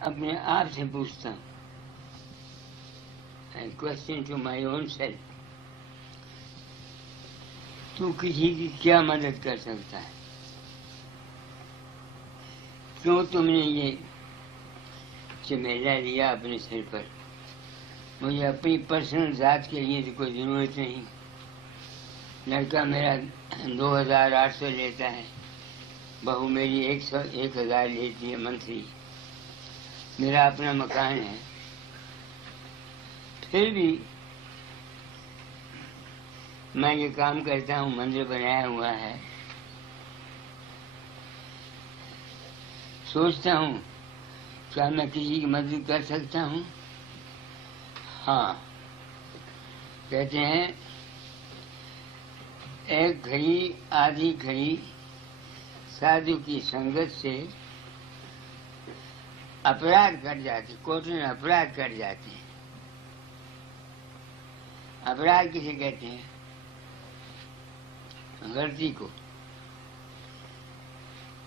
اپنے آپ سے پوچھتا ہوں، question to my own self, تو کسی کی کیا مدد کر سکتا ہے؟ کیوں تم نے یہ چمیلا لیا اپنے سر پر؟ مجھے اپنی پرسنل ذات کے لیے تو کوئی ضرورت نہیں. لڑکا میرا 2800 لیتا ہے، بہو میری 1000 لیتی ہے منتھلی، میرا اپنا مکان ہے. پھر بھی میں یہ کام کرتا ہوں، مندر بنایا ہوا ہے. سوچتا ہوں کیا میں کسی کی مدد کر سکتا ہوں؟ ہاں، کہتے ہیں ایک گھڑی آدھی گھڑی سادھو کی سنگت سے اپرادھ کٹ جاتے، کوٹن اپرادھ کٹ جاتے ہیں. اپرادھ کسے کہتے ہیں؟ غلطی کو.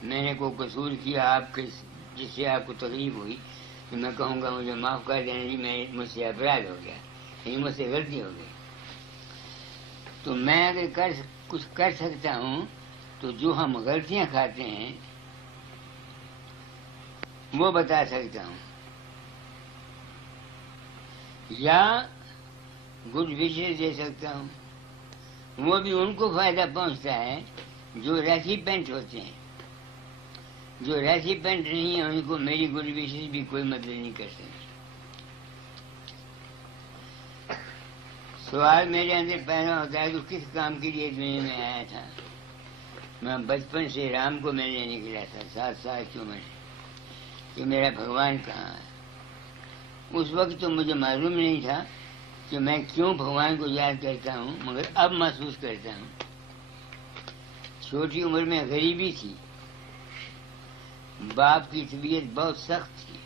میں نے کوئی قصور کیا آپ کے جس سے آپ کو تکلیف ہوئی تو میں کہوں گا مجھے معاف کر دینا جی، میں مجھ سے اپرادھ ہو گیا، یعنی مجھ سے غلطی ہو گئی. تو میں اگر کچھ کر سکتا ہوں تو جو ہم غلطیاں کھاتے ہیں وہ بتا سکتا ہوں، یا گڈ وشز دے سکتا ہوں. وہ بھی ان کو فائدہ پہنچتا ہے جو ریسیپینٹ ہوتے ہیں. جو ریسیپینٹ نہیں ہیں ان کو میری گڈ وشز بھی کوئی مدد نہیں کر سکتی. سوال میرے اندر پیدا ہوتا ہے کہ کس کام کے لیے دنیا میں آیا تھا. میں بچپن سے رام کو ملنے نکلا تھا 7 سال کی عمر کہ میرا بھگوان کہاں ہے. اس وقت تو مجھے معلوم نہیں تھا کہ میں کیوں بھگوان کو یاد کرتا ہوں، مگر اب محسوس کرتا ہوں. چھوٹی عمر میں غریبی تھی، باپ کی طبیعت بہت سخت تھی،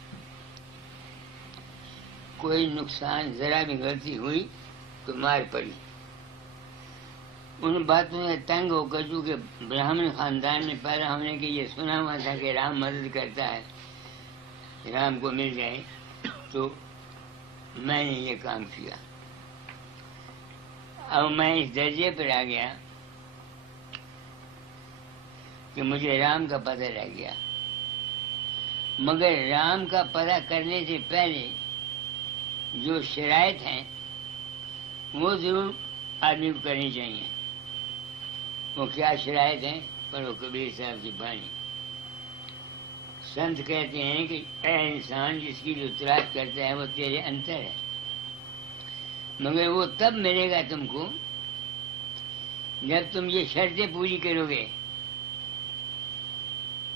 کوئی نقصان ذرا بھی غلطی ہوئی تو مار پڑی. ان باتوں سے تنگ ہو کر چونکہ براہمن خاندان میں پیدا ہونے کے یہ سنا ہوا تھا کہ رام مدد کرتا ہے، رام کو مل جائے، تو میں نے یہ کام کیا. اب میں اس درجے پر آ گیا کہ مجھے رام کا پتہ لگ گیا، مگر رام کا پتہ کرنے سے پہلے جو شرائط ہیں وہ ضرور آدمی کو کرنی چاہیے. وہ کیا شرائط ہیں؟ پڑھو کبیر صاحب کی بانی. سنت کہتے ہیں کہ اے انسان، جس کی جو تلاش کرتا ہے وہ تیرے انتر ہے، مگر وہ تب ملے گا تم کو جب تم یہ شرطیں پوری کرو گے.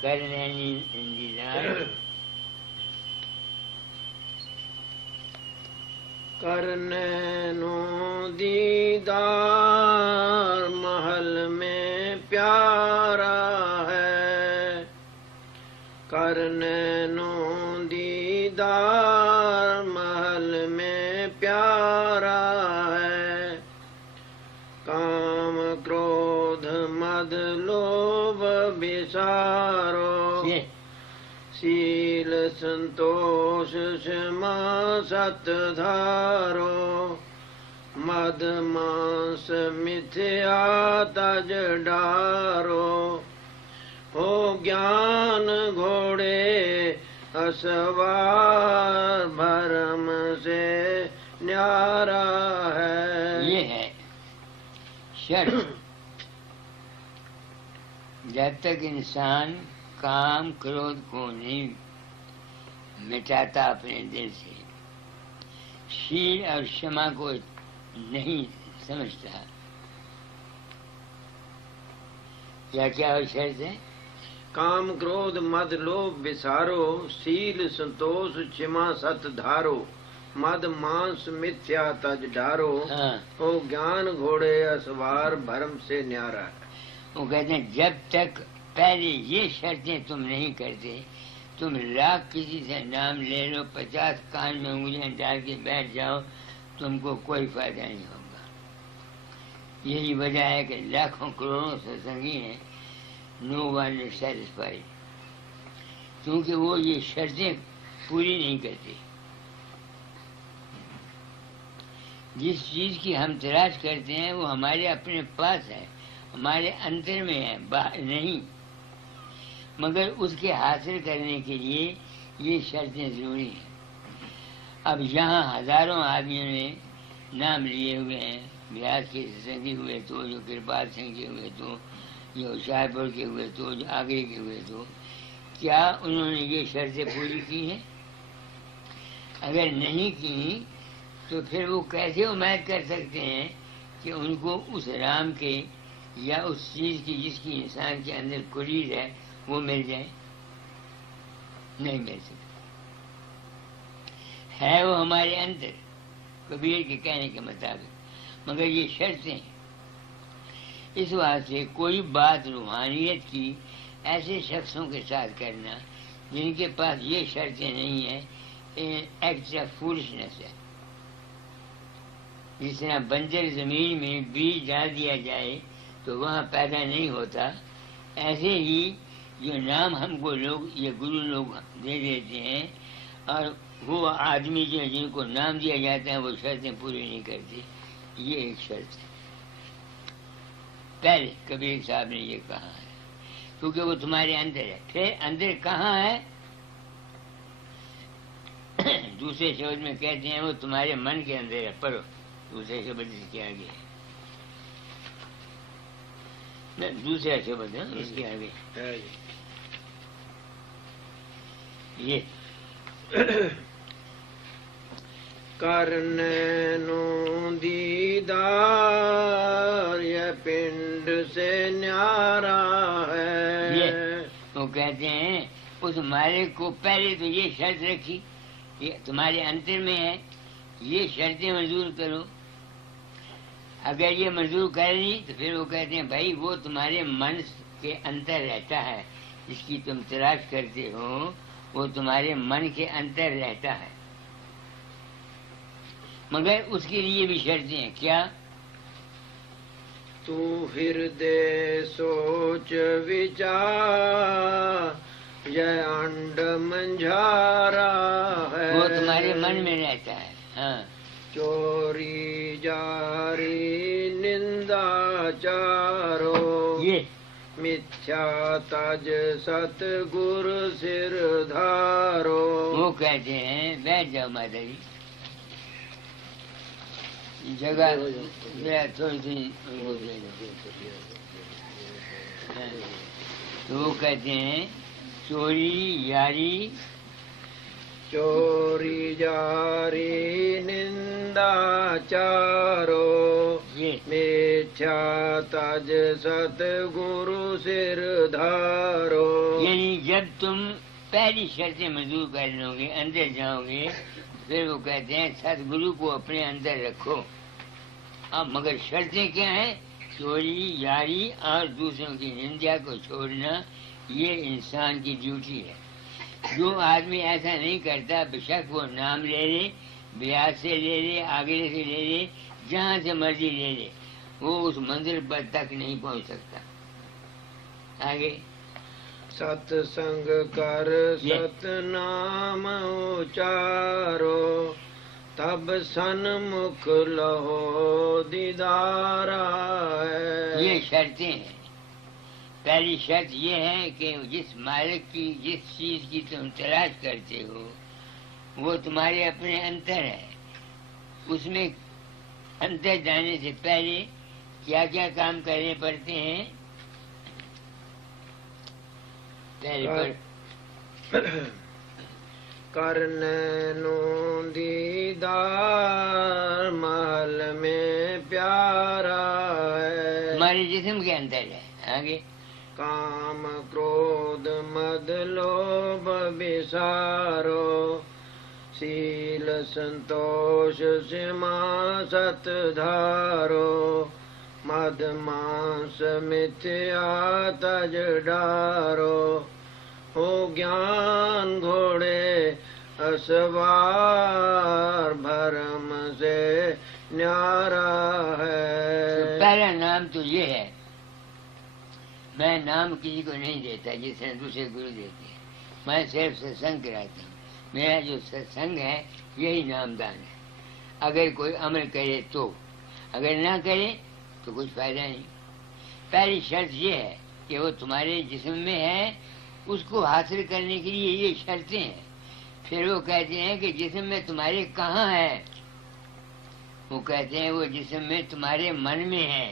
کرنینی انتظار کرنینو دیدار محل میں پیارا ہے. کرنینو دیدار محل میں پیارا ہے. کام کرودھ مد لوبھ بسارو، سیل سنتوش شما ست دھارو. مد مانس متھیا تج ڈارو. ہو گیان گھوڑے اسوار بھرم سے نیارا ہے. یہ ہے شرط. جب تک انسان کام کرودھ کو نہیں مٹاتا اپنے دل سے، شیل اور شما کو نہیں سمجھتا، کیا اور شرط ہے؟ کام کرودھ مد لوبھ بسارو، سیل سنتوش چھما ست دھارو. مد مانس متھیا تج ڈارو. ہو گیان گھوڑے اسوار بھرم سے نیارا ہے. وہ کہتے ہیں جب تک پہلے یہ شرطیں تم نہیں کرتے، تم لاکھ کسی سے نام لے لو، 50 کان میں انگلیاں ڈال کے بیٹھ جاؤ، تم کو کوئی فائدہ نہیں ہوگا. یہی وجہ ہے کہ لاکھوں کروڑوں ستسنگی ہیں، نو ون از سیٹسفائیڈ، کیونکہ وہ یہ شرطیں پوری نہیں کرتے. جس چیز کی ہم تلاش کرتے ہیں وہ ہمارے اپنے پاس ہے، ہمارے اندر میں ہے، باہر نہیں. مگر اس کے حاصل کرنے کے لیے یہ شرطیں ضروری ہیں. اب یہاں ہزاروں آدمیوں نے نام لیے ہوئے ہیں، بیاس کے سنگی ہوئے تو، جو کرپال سنگھ کے ہوئے تو، جو ہوشیار پور کے ہوئے تو، جو آگرے کے ہوئے تو، کیا انہوں نے یہ شرطیں پوری کی ہیں؟ اگر نہیں کی تو پھر وہ کیسے امید کر سکتے ہیں کہ ان کو اس رام کے یا اس چیز کی جس کی انسان کے اندر کلید ہے وہ مل جائے؟ نہیں مل سکتا. ہے وہ ہمارے اندر کبیر کے کہنے کے مطابق، مگر یہ شرطیں. اس واسطے کوئی بات روحانیت کی ایسے شخصوں کے ساتھ کرنا جن کے پاس یہ شرطیں نہیں ہیں، ایکٹ آف فولشنس ہے. جس طرح بنجر زمین میں بیج ڈال دیا جائے تو وہاں پیدا نہیں ہوتا، ایسے ہی جو نام ہم کو لوگ یہ گرو لوگ دے دیتے ہیں اور وہ آدمی جو جن کو نام دیا جاتا ہے وہ شرطیں پوری نہیں کرتے. یہ ایک شرط ہے. پہلے کبیر صاحب نے یہ کہا ہے کیونکہ وہ تمہارے اندر ہے. پھر اندر کہاں ہے؟ دوسرے شبد میں کہتے ہیں وہ تمہارے من کے اندر ہے. پڑھو دوسرے شبد اس کے آگے، دوسرا شبد ہے اس کے آگے یہ کرنے نو دیدار یہ پنڈ سے نیارا ہے. یہ وہ کہتے ہیں اس مالک کو پہلے تو یہ شرط رکھی، یہ تمہارے انتر میں ہے، یہ شرطیں منظور کرو. اگر یہ منظور کر لی تو پھر وہ کہتے ہیں بھائی وہ تمہارے من کے اندر رہتا ہے، جس کی تم تلاش کرتے ہو وہ تمہارے من کے اندر رہتا ہے. مگر اس کے لیے بھی شرطیں ہیں. کیا؟ تو ہردے سوچ وچار یہ انڈ منجھارا ہے. وہ تمہارے من میں رہتا ہے. ہاں. چوری جاری نندا چارو یہ متھیا تج ست گر سر دھارو. وہ کہتے ہیں بیٹھ جاؤ ماتا جی، جگہ تھوڑی سی. تو وہ کہتے ہیں چوری یاری چوری جاری نندا چارو متھیا تج ست گرو سر دھارو. یعنی جب تم پہلی شرطیں منظور کر لو گے اندر جاؤ گے پھر وہ کہتے ہیں ست گرو کو اپنے اندر رکھو. اب مگر شرطیں کیا ہیں؟ چوری یاری اور دوسروں کی نندیا کو چھوڑنا یہ انسان کی ڈیوٹی ہے. جو آدمی ایسا نہیں کرتا بے شک وہ نام لے لے، بیاس سے لے لے، آگرے سے لے لے، جہاں سے مرضی لے لے، وہ اس منزل پر تک نہیں پہنچ سکتا. آگے ست سنگ کر ست نام اچارو تب سن مکھ لہو دیدارا ہے. یہ شرطیں ہیں. پہلی شرط یہ ہے کہ جس مالک کی جس چیز کی تم تلاش کرتے ہو وہ تمہارے اپنے اندر ہے. اس میں اندر جانے سے پہلے کیا کیا کام کرنے پڑتے ہیں؟ کرنے نو دیدار محل میں پیارا ہے. ہمارے جسم کے اندر ہے. آگے کام کرودھ مد لوبھ بسارو سیل سنتوش سما ست دھارو مد مانس متھیا تج ڈارو. ہو گیان گھوڑے اسوار بھرم سے نیارا ہے. پہلا نام تو یہ ہے. میں نام کسی کو نہیں دیتا جس طرح دوسرے گرو دیتے ہیں. میں صرف ستسنگ کراتا ہوں. میرا جو ستسنگ ہے یہی نامدان ہے. اگر کوئی عمل کرے تو، اگر نہ کرے تو کچھ فائدہ نہیں. پہلی شرط یہ ہے کہ وہ تمہارے جسم میں ہے، اس کو حاصل کرنے کے لیے یہ شرطیں ہیں. پھر وہ کہتے ہیں کہ جسم میں تمہارے کہاں ہے؟ وہ کہتے ہیں وہ جسم میں تمہارے من میں ہے.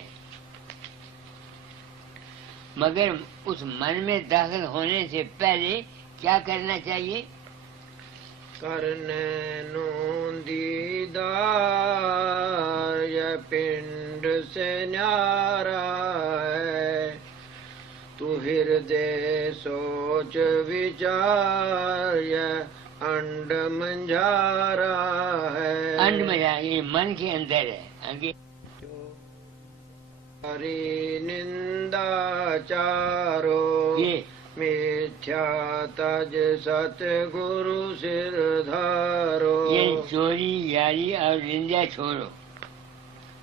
مگر اس من میں داخل ہونے سے پہلے کیا کرنا چاہیے؟ کرنے نو دیدار یہ پنڈ سے نیارا ہے، تو ہردے سوچ وچار یہ انڈ منجارا ہے. انڈ منجارا یہ من کے اندر ہے. آگے ہری نندا چارو یہ میتھیا تج ست گرو سر دھارو. یہ چوری یاری اور نندا چھوڑو.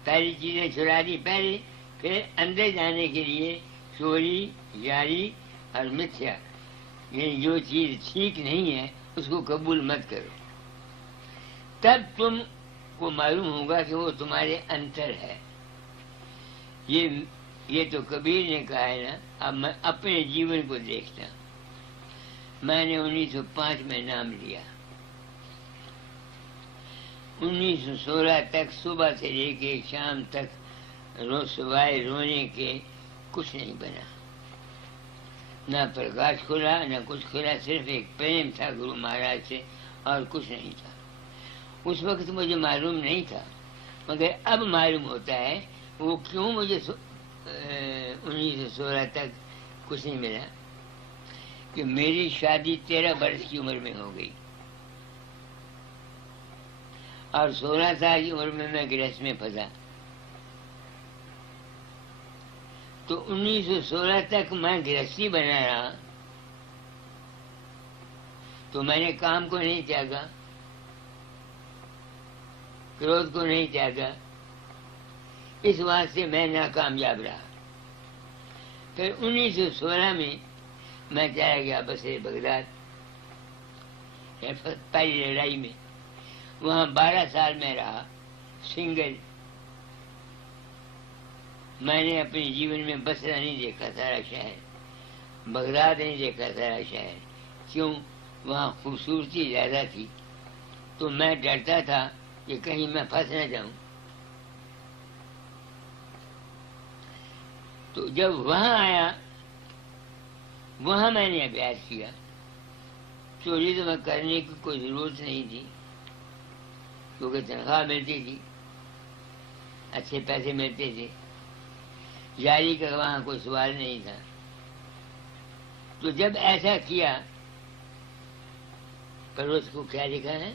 پہلی چیزیں چھڑا دی پہلے، پھر اندر جانے کے لیے چوری یاری اور متھیا، یہ جو چیز ٹھیک نہیں ہے اس کو قبول مت کرو. تب تم کو معلوم ہوگا کہ وہ تمہارے انتر ہے. یہ تو کبیر نے کہا ہے نا. اب میں اپنے جیون کو دیکھتا ہوں. میں نے 1905 میں نام لیا. 1916 تک صبح سے لے کے شام تک سوائے رونے کے کچھ نہیں بنا. نہ پرکاش کھلا نہ کچھ کھلا، صرف ایک پریم تھا گرو مہاراج سے اور کچھ نہیں تھا. اس وقت مجھے معلوم نہیں تھا، مگر اب معلوم ہوتا ہے وہ کیوں مجھے 1916 تک کچھ نہیں ملا. کہ میری شادی 13 برس کی عمر میں ہو گئی اور 16 سال کی عمر میں گرہست میں پھنسا. تو 1916 تک میں گرہستی بنا رہا، تو میں نے کام کو نہیں تیاگا، کرودھ کو نہیں تیاگا. اس واسطے میں ناکامیاب رہا. پھر 1916 میں میں چلا گیا بصرے بغداد پہلی لڑائی میں. وہاں 12 سال میں رہا سنگل. میں نے اپنے جیون میں بصرہ نہیں دیکھا سارا شہر، بغداد نہیں دیکھا سارا شہر. کیوں؟ وہاں خوبصورتی زیادہ تھی، تو میں ڈرتا تھا کہ کہیں میں پھنس نہ جاؤں. تو جب وہاں آیا، وہاں میں نے ابیاس کیا. چوری تو میں کرنے کی کوئی ضرورت نہیں تھی، کیونکہ تنخواہ ملتی تھی، اچھے پیسے ملتے تھے. جاری کا وہاں کوئی سوال نہیں تھا. تو جب ایسا کیا، پر اس کو کیا لکھا ہے؟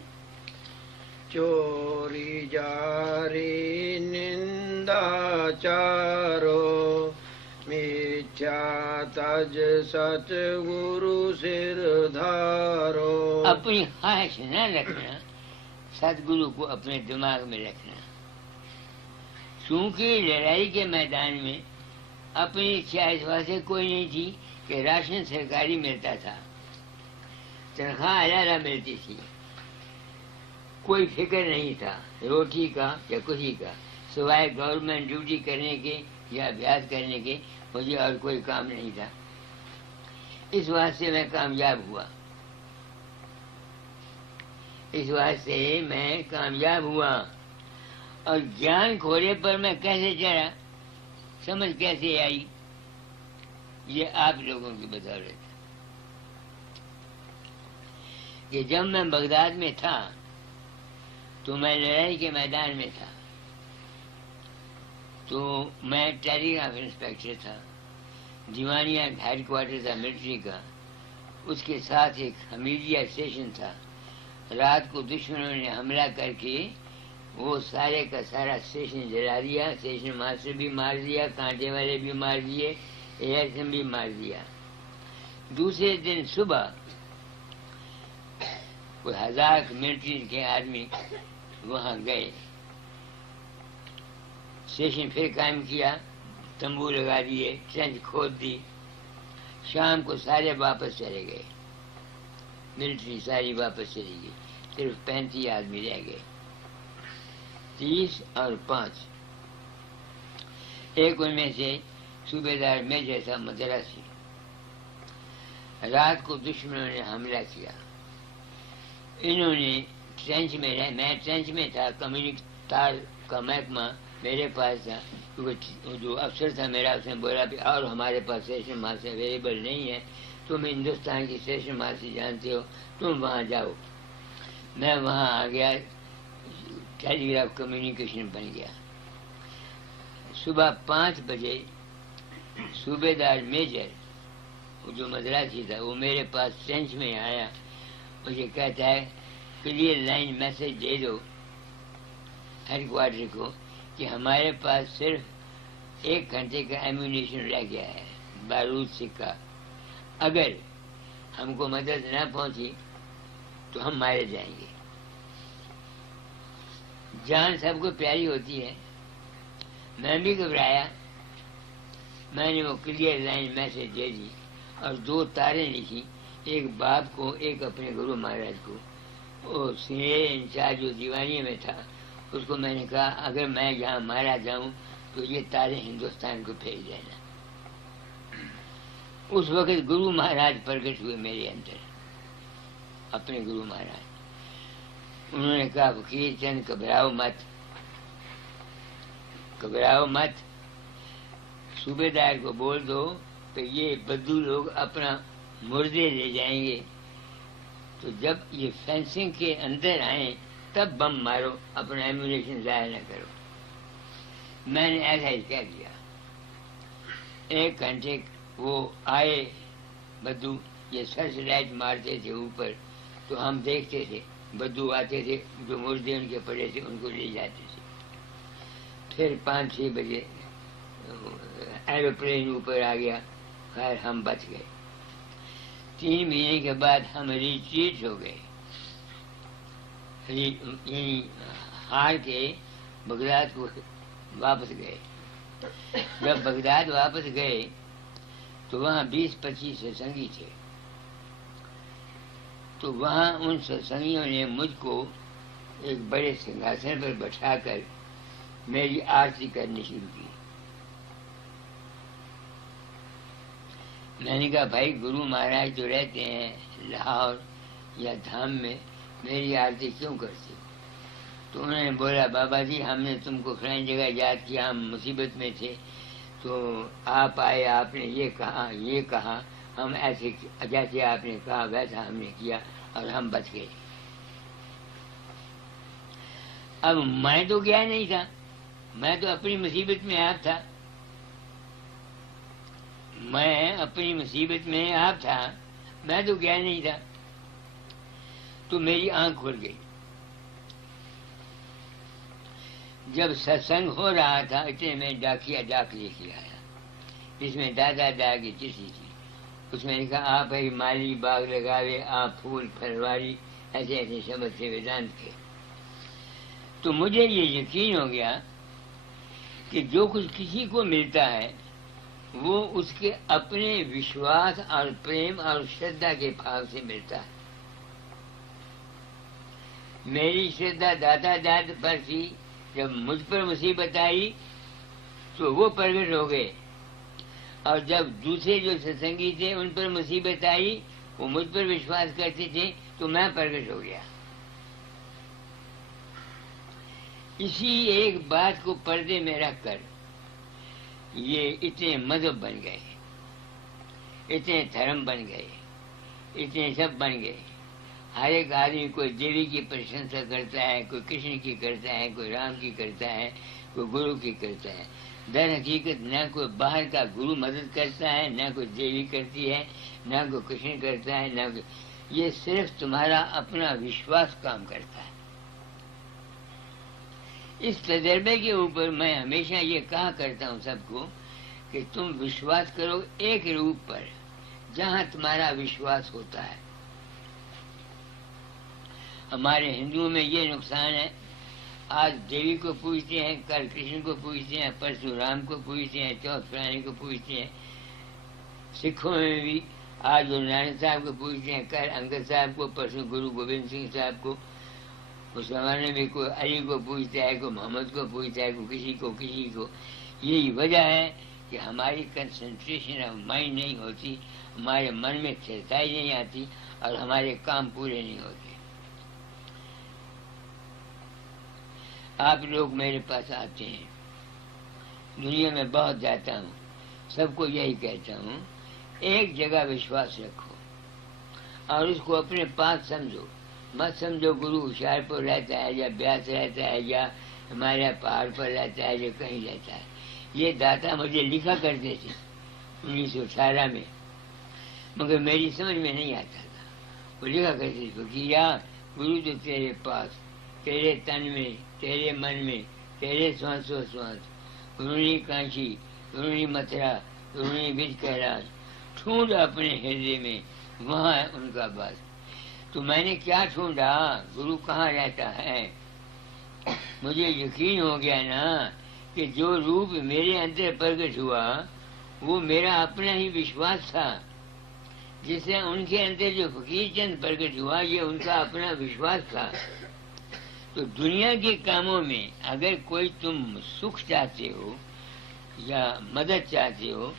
چوری جاری نندا چارو میتھیا تج ست گرو سر دھارو. اپنی خواہش نہ رکھنا، ست گرو کو اپنے دماغ میں رکھنا. چونکہ لڑائی کے میدان میں اپنی اچھا اس واسطے کوئی نہیں تھی کہ راشن سرکاری ملتا تھا، تنخواہ علیحدہ ملتی تھی، کوئی فکر نہیں تھا روٹی کا یا کسی کا، سوائے گورنمنٹ ڈیوٹی کرنے کے یا ابیاس کرنے کے مجھے اور کوئی کام نہیں تھا. اس واسطے میں کامیاب ہوا. اس واسطے میں کامیاب ہوا. اور جان کھونے پر میں کیسے چڑھا، سمجھ کیسے آئی؟ یہ آپ لوگوں کی بدولت ہے. کہ جب میں بغداد میں تھا تو میں لڑائی کے میدان میں تھا. تو میں ٹیلی گراف انسپیکٹر تھا. دیوانیہ ہیڈ کوارٹر تھا ملٹری کا، اس کے ساتھ ایک حمیدیہ اسٹیشن تھا. رات کو دشمنوں نے حملہ کر کے وہ سارے کا سارا اسٹیشن جلا دیا. اسٹیشن ماسٹر بھی مار دیا، کانٹے والے بھی مار دیے، ایئرسن بھی مار دیا. دوسرے دن صبح کوئی 1000 ملٹری کے آدمی وہاں گئے، اسٹیشن پھر قائم کیا، تمبو لگا دیے، ٹرنچ کھود دی. شام کو سارے واپس چلے گئے. ملٹری ساری واپس چلی گئی، صرف 35 آدمی رہ گئے، 30 اور 5۔ ایک ان میں سے صوبیدار میں جیسا مدراسی۔ رات کو دشمنوں نے حملہ کیا، انہوں نے ٹرینچ میں رہے، میں ٹرینچ میں تھا، کمیونٹار کا محکمہ میرے پاس تھا، کیونکہ جو افسر تھا میرا اس نے بولا بھی اور ہمارے پاس اسٹیشن ماسٹر اویلیبل نہیں ہے، تم ہندوستان کی اسٹیشن ماسٹر جانتے ہو، تم وہاں جاؤ۔ میں وہاں آ گیا، ٹیلی گراف کمیونیکیشن بن گیا۔ صبح 5 بجے صوبیدار میجر جو مدراسی تھا وہ میرے پاس ٹرینچ میں آیا، مجھے کہتا ہے کلیئر لائن میسج دے دو ہیڈ کوارٹر کو کہ ہمارے پاس صرف 1 گھنٹے کا ایمونیشن رہ گیا ہے، بارود سکہ، اگر ہم کو مدد نہ پہنچی تو ہم مارے جائیں گے۔ جان سب کو پیاری ہوتی ہے، میں بھی گھبرایا، میں نے وہ کلیئر لائن میسج دے دی اور 2 تاریں لکھی، ایک باپ کو، ایک اپنے گرو مہاراج کو۔ وہ سینئر انچارج جو دیوانی میں تھا اس کو میں نے کہا اگر میں یہاں مارا جاؤں تو یہ تاریں ہندوستان کو پھیل دینا۔ اس وقت گرو مہاراج پرگٹ ہوئے میرے اندر، اپنے گرو مہاراج۔ انہوں نے کہا فقیر چند گھبراؤ مت، گھبراؤ مت، صوبیدار کو بول دو کہ یہ بدو لوگ اپنا مردے لے جائیں گے، تو جب یہ فینسنگ کے اندر آئیں تب بم مارو، اپنا ایمونیشن ضائع نہ کرو۔ میں نے ایسا ہی کہہ دیا۔ 1 گھنٹے وہ آئے بدو، یہ سر سے لائٹ مارتے تھے اوپر تو ہم دیکھتے تھے، بدو آتے تھے جو مردے ان کے پڑے تھے ان کو لے جاتے تھے۔ پھر 5-6 بجے ایروپلین اوپر آ گیا، خیر ہم بچ گئے۔ 3 مہینے کے بعد ہم ریٹریٹ ہو گئے، یعنی ہار کے بغداد کو واپس گئے۔ جب بغداد واپس گئے تو وہاں 20-25 ستسنگی تھے، تو وہاں ان ستسنگیوں نے مجھ کو ایک بڑے سنگھاسن پر بٹھا کر میری آرتی کرنی شروع کی۔ میں نے کہا بھائی گرو مہاراج جو رہتے ہیں لاہور یا دھام میں، میری آرتی کیوں کرتے؟ تو انہوں نے بولا بابا جی ہم نے تم کو فلانی جگہ یاد کیا، ہم مصیبت میں تھے تو آپ آئے، آپ نے یہ کہا یہ کہا، ہم ایسے جیسے آپ نے کہا ویسا ہم نے کیا اور ہم بچ گئے۔ اب میں تو گیا نہیں تھا، میں تو اپنی مصیبت میں آپ تھا، میں اپنی مصیبت میں آپ تھا، میں تو گیا نہیں تھا۔ تو میری آنکھ کھل گئی۔ جب ستسنگ ہو رہا تھا اتنے میں ڈاکیا ڈاک لے کے آیا، جس میں دادا دا کی چٹھی تھی، اس میں لکھا آپ ہے مالی باغ لگاوے، آپ پھول پھلواری، ایسے ایسے شبد تھے ویدانت کے۔ تو مجھے یہ یقین ہو گیا کہ جو کچھ کسی کو ملتا ہے وہ اس کے اپنے وشواس اور پریم اور شردھا کے بھاو سے ملتا ہے۔ میری شردھا دادا داد پر تھی، جب مجھ پر مصیبت آئی تو وہ پرگٹ ہو گئے، اور جب دوسرے جو ستسنگی تھے ان پر مصیبت آئی وہ مجھ پر وشواس کرتے تھے تو میں پرگٹ ہو گیا۔ اسی ایک بات کو پردے میں رکھ کر یہ اتنے مذہب بن گئے، اتنے دھرم بن گئے، اتنے سب بن گئے۔ ہر ایک آدمی کوئی دیوی کی پرشنسا کرتا ہے، کوئی کرشن کی کرتا ہے، کوئی رام کی کرتا ہے، کوئی گرو کی کرتا ہے۔ در حقیقت نہ کوئی باہر کا گرو مدد کرتا ہے، نہ کوئی دیوی کرتی ہے، نہ کوئی کرشن کرتا ہے، نہ کوئی، یہ صرف تمہارا اپنا وشواس کام کرتا ہے۔ اس تجربے کے اوپر میں ہمیشہ یہ کہا کرتا ہوں سب کو کہ تم وشواس کرو ایک روپ پر جہاں تمہارا وشواس ہوتا ہے۔ ہمارے ہندوؤں میں یہ نقصان ہے، آج دیوی کو پوجتے ہیں، کل کرشن کو پوجتے ہیں، پرسوں رام کو پوجتے ہیں، چوتھ فلانے کو پوجتے ہیں۔ سکھوں میں بھی آج گرو نانک صاحب کو پوچھتے ہیں، کل انگد صاحب کو، پرسوں گرو گوبند سنگھ صاحب کو، اس زمانے میں کوئی علی کو پوچھتا ہے، کوئی محمد کو پوچھتا ہے، کوئی کسی کو. یہی وجہ ہے کہ ہماری کنسنٹریشن آف مائنڈ نہیں ہوتی، ہمارے من میں کھیتائی نہیں آتی اور ہمارے کام پورے نہیں ہوتے. آپ لوگ میرے پاس آتے ہیں، دنیا میں بہت جاتا ہوں، سب کو یہی کہتا ہوں، ایک جگہ وشواس رکھو اور اس کو اپنے پاس سمجھو. مت سمجھو گرو ہوشیارپور رہتا ہے یا بیاس رہتا ہے یا ہمارے پہاڑ پر رہتا ہے یا کہیں رہتا ہے. یہ داتا مجھے لکھا کرتے تھے 1918 میں، مگر میری سمجھ میں نہیں آتا تھا. وہ لکھا کرتے تھے کہ یا گرو تو تیرے پاس، تیرے تن میں، تیرے من میں، تیرے سوانسو سوانس، گرونی کانچی، گرونی متھرا، گرونی بج کیلاش، ڈھونڈ اپنے ہردے میں، وہاں ہے ان کا بس. تو میں نے کیا ڈھونڈا؟ گرو کہاں رہتا ہے. مجھے یقین ہو گیا نا کہ جو روپ میرے اندر پرگٹ ہوا وہ میرا اپنا ہی وشواس تھا. جس سے ان کے اندر جو فقیر چند پرگٹ ہوا یہ ان کا اپنا وشواس تھا. تو دنیا کے کاموں میں اگر کوئی تم سکھ چاہتے ہو یا مدد چاہتے ہو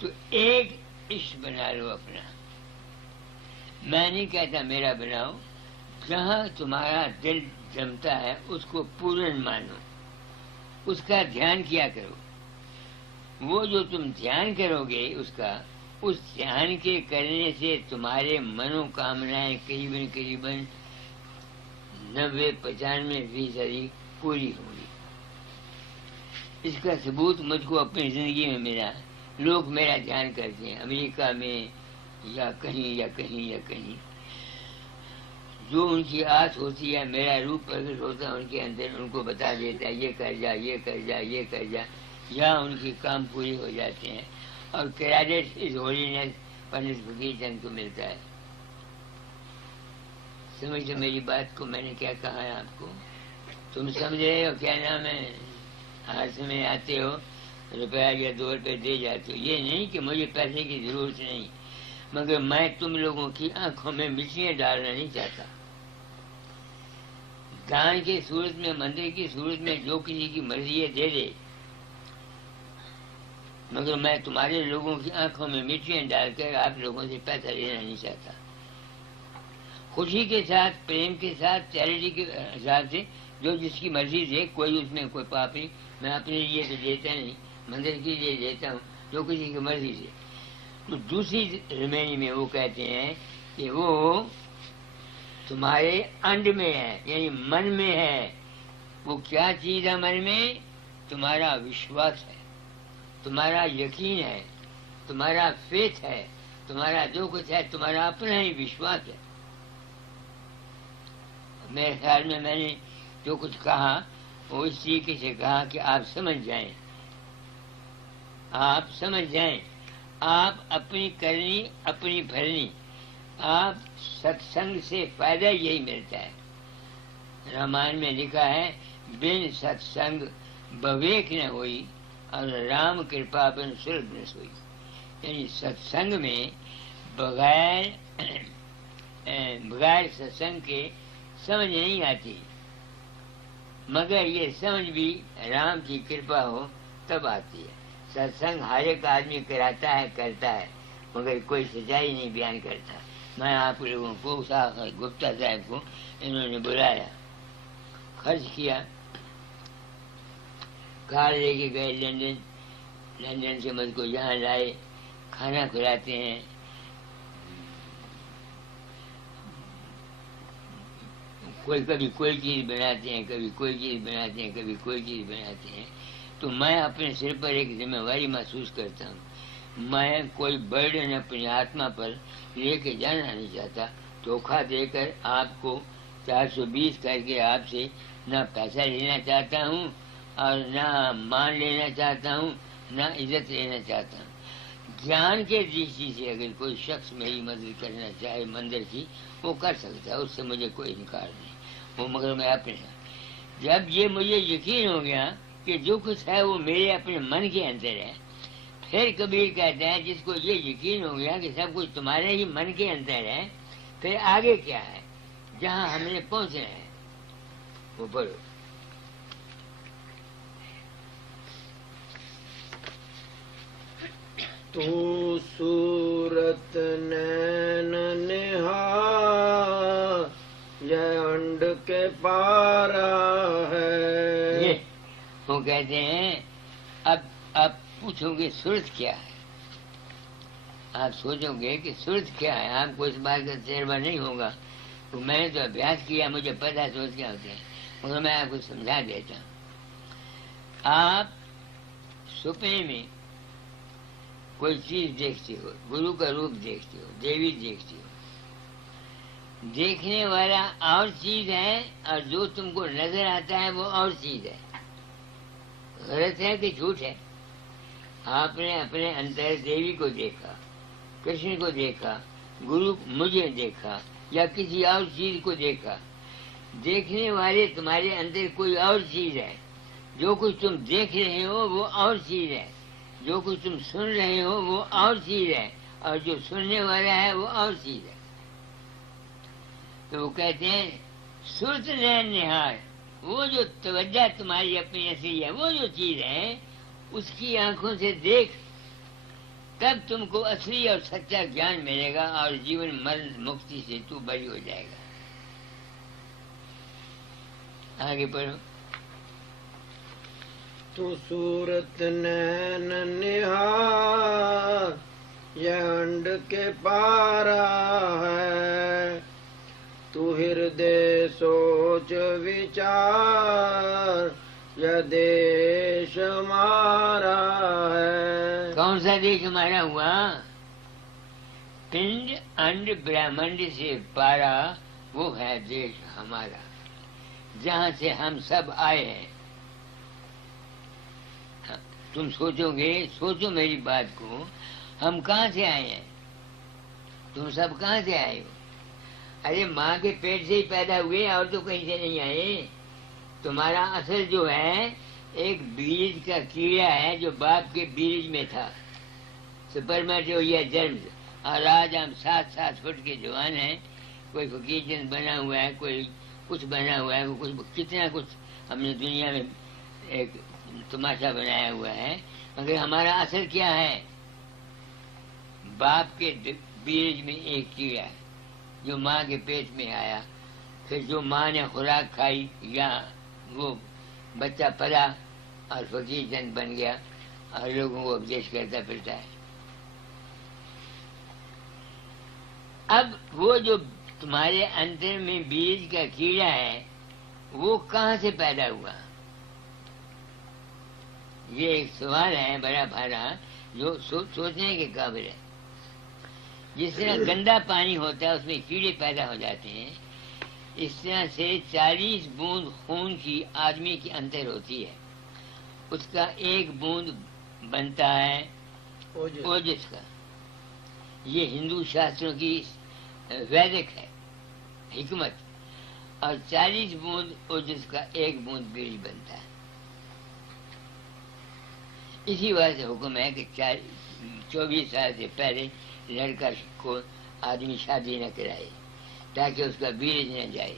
تو ایک عشق بنا لو اپنا. میں نہیں کہتا میرا بناؤ، جہاں تمہارا دل جمتا ہے اس کو پورن مانو، اس کا دھیان کیا کرو. وہ جو تم دھیان کرو گے اس دھیان کے کرنے سے تمہارے منو کامنائیں قریباً 90-95% پوری ہوں گی. اس کا ثبوت مجھ کو اپنی زندگی میں ملا. لوگ میرا دھیان کرتے ہیں امریکہ میں یا کہیں جو ان کی آس ہوتی ہے میرا روپ پرگٹ ہوتا ہے ان کے اندر، ان کو بتا دیتا ہے یہ کر جا، یہ کر جا، یہ کر جا، یا ان کے کام پورے ہو جاتے ہیں. اور کریڈٹ از ہولینس پنڈت فقیر چند کو ملتا ہے. سمجھتے میری بات کو؟ میں نے کیا کہا ہے آپ کو؟ تم سمجھ رہے ہو؟ کیا نام ہے، ہاتھ میں آتے ہو 1 روپیہ یا 2 روپے دے جاتے ہو. یہ نہیں کہ مجھے پیسے کی ضرورت نہیں، مگر میں تم لوگوں کی آنکھوں میں مچھلیاں ڈالنا نہیں چاہتا. دان کی صورت میں، مندر کی صورت میں جو کسی کی مرضی ہے دے دے، مگر میں تمہارے لوگوں کی آنکھوں میں مچھلیاں ڈال کر آپ لوگوں سے پیسہ لینا نہیں چاہتا. خوشی کے ساتھ، پریم کے ساتھ، چیریٹی کے حساب سے جو جس کی مرضی دے، کوئی اس میں کوئی پاپ نہیں. میں اپنے لیے تو دیتا نہیں، مندر کے لیے دیتا ہوں، جو کسی کی مرضی سے. تو دوسری زمینی میں وہ کہتے ہیں کہ وہ تمہارے انڈ میں ہے، یعنی من میں ہے. وہ کیا چیز ہے من میں؟ تمہارا وشواس ہے، تمہارا یقین ہے، تمہارا فیتھ ہے، تمہارا جو کچھ ہے تمہارا اپنا ہی وشواس ہے. میرے خیال میں میں نے جو کچھ کہا وہ اس طریقے سے کہا کہ آپ سمجھ جائیں، آپ سمجھ جائیں. آپ اپنی کرنی اپنی بھرنی، آپ ستسنگ سے فائدہ یہی ملتا ہے. رامائن میں لکھا ہے بن ستسنگ بویک نہ ہوئی اور رام کرپا بن سلبھ نہ سوئی. یعنی ستسنگ میں بغیر ستسنگ کے سمجھ نہیں آتی، مگر یہ سمجھ بھی رام کی کرپا ہو تب آتی ہے. ستسنگ ہر ایک آدمی کراتا ہے، کرتا ہے، مگر کوئی سچائی نہیں بیان کرتا. میں آپ لوگوں کو گپتا صاحب کو انہوں نے بلایا، خرچ کیا، کار لے کے گئے لندن سے مجھ کو یہاں لائے، کھانا کھلاتے ہیں. کبھی کوئی چیز بناتے ہیں، کبھی کوئی چیز بناتے ہیں، کبھی کوئی چیز بناتے ہیں. تو میں اپنے سر پر ایک ذمہ داری محسوس کرتا ہوں. میں کوئی برڈن اپنی آتما پر لے کے جانا نہیں چاہتا. دھوکھا دے کر آپ کو 420 کر کے آپ سے نہ پیسہ لینا چاہتا ہوں اور نہ مان لینا چاہتا ہوں، نہ عزت لینا چاہتا ہوں. جان کے درشٹی سے اگر کوئی شخص میری مدد کرنا چاہے مندر کی، وہ کر سکتا ہے، اس سے مجھے کوئی انکار نہیں. وہ مگر میں اپنے جب یہ مجھے یقین ہو گیا کہ جو کچھ ہے وہ میرے اپنے من کے اندر ہے، پھر کبیر کہتا ہے جس کو یہ یقین ہو گیا کہ سب کچھ تمہارے ہی من کے اندر ہے، پھر آگے کیا ہے جہاں ہم نے پہنچنا ہے وہ پڑھو. تو صورت نین نہا یہ انڈ کے پارا ہے. وہ کہتے ہیں اب پوچھو گے صورت کیا ہے، آپ سوچو گے کہ صورت کیا ہے، آپ کو اس بات کا تجربہ نہیں ہوگا. تو میں نے تو ابیاس کیا، مجھے پتہ سوچ کیا ہوتے ہیں، مگر میں آپ کو سمجھا دیتا ہوں. آپ سپنے میں کوئی چیز دیکھتے ہو، گرو کا روپ دیکھتے ہو، دیوی دیکھتے ہو، دیکھنے والا اور چیز ہے اور جو تم کو نظر آتا ہے وہ اور چیز ہے. غلط ہے کہ جھوٹ ہے؟ آپ نے اپنے اندر دیوی کو دیکھا، کرشن کو دیکھا، گرو مجھے دیکھا یا کسی اور چیز کو دیکھا. دیکھنے والے تمہارے اندر کوئی اور چیز ہے. جو کچھ تم دیکھ رہے ہو وہ اور چیز ہے، جو کچھ تم سن رہے ہو وہ اور چیز ہے، اور جو سننے والا ہے وہ اور چیز ہے. تو وہ کہتے ہیں صورت نین نہار، وہ جو توجہ تمہاری اپنی اصلی ہے، وہ جو چیز ہے اس کی آنکھوں سے دیکھ، تب تم کو اصلی اور سچا گیان ملے گا اور جیون مرن مکتی سے تو بری ہو جائے گا. آگے پڑھو. تو صورت نین نہا یہ انڈ کے پارا ہے. تو ہردے سوچ وچار یہ دیش ہمارا ہے. کون سا دیش ہمارا ہوا؟ پنڈ انڈ برہمنڈ سے پارا وہ ہے دیش ہمارا، جہاں سے ہم سب آئے ہیں. تم سوچو گے، سوچو میری بات کو، ہم کہاں سے آئے ہیں؟ تم سب کہاں سے آئے ہو؟ ارے ماں کے پیٹ سے ہی پیدا ہوئے اور تو کہیں سے نہیں آئے. تمہارا اصل جو ہے ایک بیج کا کیڑا ہے جو باپ کے بیج میں تھا، سپرمیٹوزوا جرمز. اور آج ہم 7 فٹ کے جوان ہیں. کوئی فقیر چند بنا ہوا ہے، کوئی کچھ بنا ہوا ہے، کچھ کتنا کچھ ہم نے دنیا میں ایک تماشا بنایا ہوا ہے. مگر ہمارا اصل کیا ہے؟ باپ کے بیج میں ایک کیڑا ہے جو ماں کے پیٹ میں آیا، پھر جو ماں نے خوراک کھائی یا وہ بچہ پلا اور فقیر چند بن گیا اور لوگوں کو اپدیش کرتا پھرتا ہے. اب وہ جو تمہارے اندر میں بیج کا کیڑا ہے وہ کہاں سے پیدا ہوا؟ یہ ایک سوال ہے بڑا بھارا جو سوچنے کے قابل ہے. جس طرح گندا پانی ہوتا ہے اس میں کیڑے پیدا ہو جاتے ہیں، اس طرح سے 40 بوند خون کی آدمی کے اندر ہوتی ہے، اس کا ایک بوند بنتا ہے اوجس کا. یہ ہندو شاستروں کی ویدک ہے حکمت. اور 40 بوند اوجس کا ایک بوند بیج بنتا ہے. اسی وجہ سے حکم ہے کہ 24 سال سے پہلے لڑکا کو آدمی شادی نہ کرائے تاکہ اس کا بیج نہ جائے،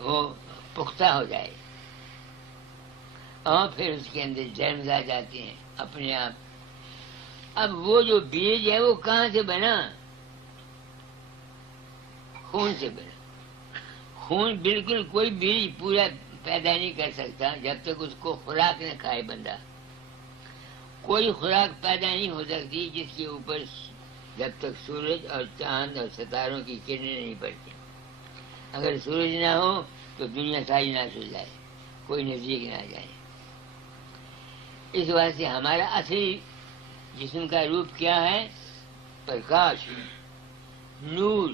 وہ پختہ ہو جائے، اور پھر اس کے اندر جرمز آ جاتے ہیں اپنے آپ. اب وہ جو بیج ہے وہ کہاں سے بنا؟ خون سے بنا. خون بالکل کوئی بیج پورا پیدا نہیں کر سکتا جب تک اس کو خوراک نہ کھائے بندہ. کوئی خوراک پیدا نہیں ہو سکتی جس کے اوپر جب تک سورج اور چاند اور ستاروں کی کرنیں نہیں پڑتی. اگر سورج نہ ہو تو دنیا ساری ناش ہو جائے، کوئی نزدیک نہ آ جائے. اس واسطے ہمارا اصلی جسم کا روپ کیا ہے؟ پرکاش، نور.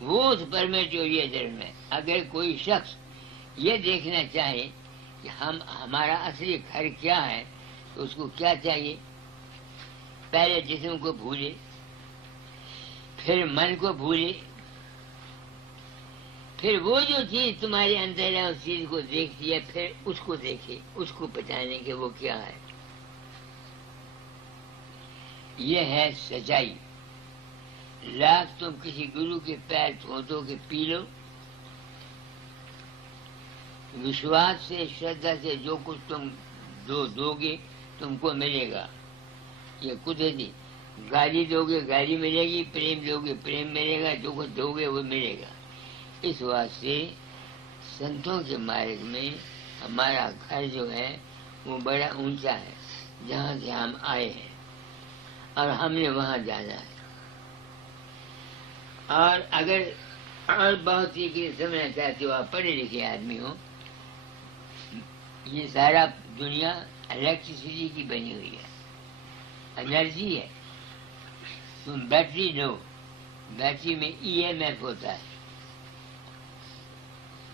وہ سپرمیٹوزوا جرم ہے. اگر کوئی شخص یہ دیکھنا چاہے کہ ہمارا اصلی گھر کیا ہے تو اس کو کیا چاہیے؟ پہلے جسم کو بھولے، پھر من کو بھولے، پھر وہ جو چیز تمہارے اندر ہے اس چیز کو دیکھتی ہے، پھر اس کو دیکھے، اس کو پہچانے کہ وہ کیا ہے. یہ ہے سچائی. لاکھ تم کسی گرو کے پیر دھو کے پی لو، وشواس سے شردھا سے جو کچھ تم دو گے تم کو ملے گا. یہ قدرتی. گالی دو گے گالی ملے گی، پریم دو گے پریم ملے گا، جو کچھ دو گے وہ ملے گا. اس واسطے سنتوں کے مارگ میں ہمارا گھر جو ہے وہ بڑا اونچا ہے، جہاں سے ہم آئے ہیں اور ہم نے وہاں جانا ہے. اور اگر اور بہت ہی سمجھنا چاہتے ہو، آپ پڑھے لکھے آدمی ہو، یہ سارا دنیا الیکٹریسٹی کی بنی ہوئی ہے، انرجی ہے. تم بیٹری لو، بیٹری میں EMF ہوتا ہے،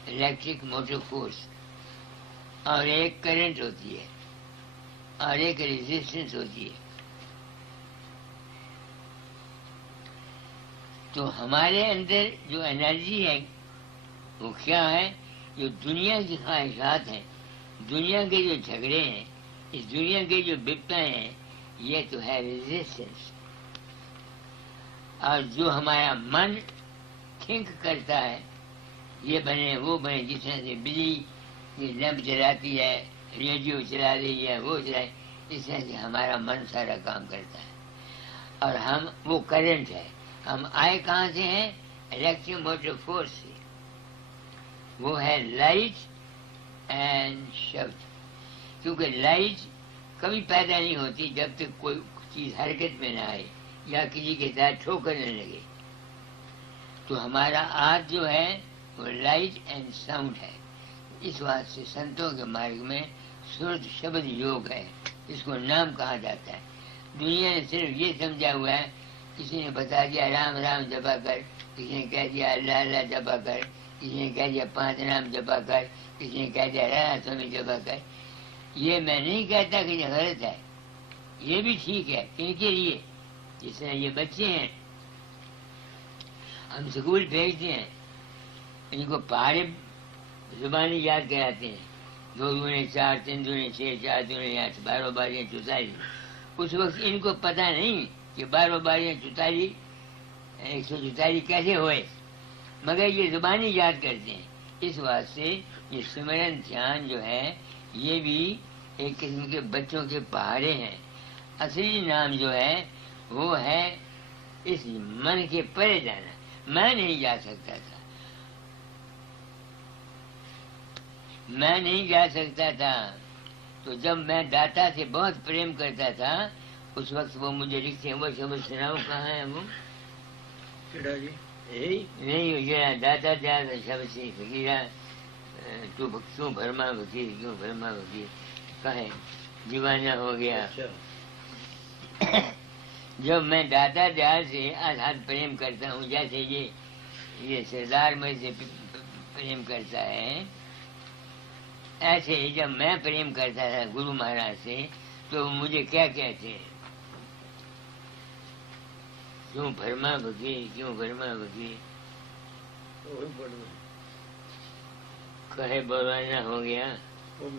الیکٹرک موٹر فورس، اور ایک کرنٹ ہوتی ہے اور ایک ریزسٹنس ہوتی ہے. تو ہمارے اندر جو انرجی ہے وہ کیا ہے؟ جو دنیا کی خواہشات ہیں، دنیا کے جو جھگڑے ہیں، اس دنیا کے جو بپتیں ہیں، یہ تو ہے ریزسٹنس. اور جو ہمارا من تھنک کرتا ہے یہ بنے وہ بنے، جس طرح سے بجلی لیمپ جلاتی ہے، ریڈیو چلا رہی ہے، وہ چلائے، اس طرح سے ہمارا من سارا کام کرتا ہے. اور ہم وہ کرنٹ ہے. ہم آئے کہاں سے ہیں؟ الیکٹرک موٹر فورس سے. وہ ہے لائٹ اینڈ شبد. کیونکہ لائٹ کبھی پیدا نہیں ہوتی جب تک کوئی چیز حرکت میں نہ آئے یا کسی کے ساتھ ٹھوکر نہ لگے. تو ہمارا آج جو ہے وہ لائٹ اینڈ ساؤنڈ ہے. اس واسطے سنتوں کے مارگ میں سرد شبد یوگ ہے، اس کو نام کہا جاتا ہے. دنیا نے صرف یہ سمجھا ہوا ہے، کسی نے بتا دیا رام رام جپا کر، کسی نے کہہ دیا اللہ اللہ جپا کر، کسی نے کہہ دیا 5 نام جپا کر، کسی نے کہہ دیا رانا سوامی جپا کر. یہ میں نہیں کہتا کہ یہ غلط ہے، یہ بھی ٹھیک ہے. ان کے لیے جس طرح یہ بچے ہیں ہم اسکول بھیجتے ہیں، ان کو پہاڑی زبانی یاد کراتے ہیں، 2 دونے 4، 3 دونے 6، 4 دونے 8، 12 باریاں 44. اس وقت ان کو پتہ نہیں کہ 12 باریاں 44، 144 کیسے ہوئے، مگر یہ زبانی یاد کرتے ہیں. اس واسطے یہ سمرن دھیان جو ہے یہ بھی ایک قسم کے بچوں کے پہاڑے ہیں. اصلی نام جو ہے وہ ہے اس من کے پرے جانا. میں نہیں جا سکتا تھا، میں نہیں جا سکتا تھا. تو جب میں داتا سے بہت پریم کرتا تھا اس وقت وہ مجھے لکھتے ہیں، وہ سمجھ سناؤ کہاں ہے وہ نہیں داتا جاتا شب سے فقیرہ تو کیوں بھرما وکیل، کیوں بھرما وکیل کہے دیوانہ ہو گیا. جب میں داتا جہاز سے آزاد پریم کرتا ہوں، جیسے یہ سردار مجھ سے پریم کرتا ہے، ایسے ہی جب میں پریم کرتا تھا گرو مہاراج سے تو مجھے کیا کہتے ہیں؟ کیوں بھرما وکیل، کیوں بھرما وکیل کہے بولوانا ہو گیا. تم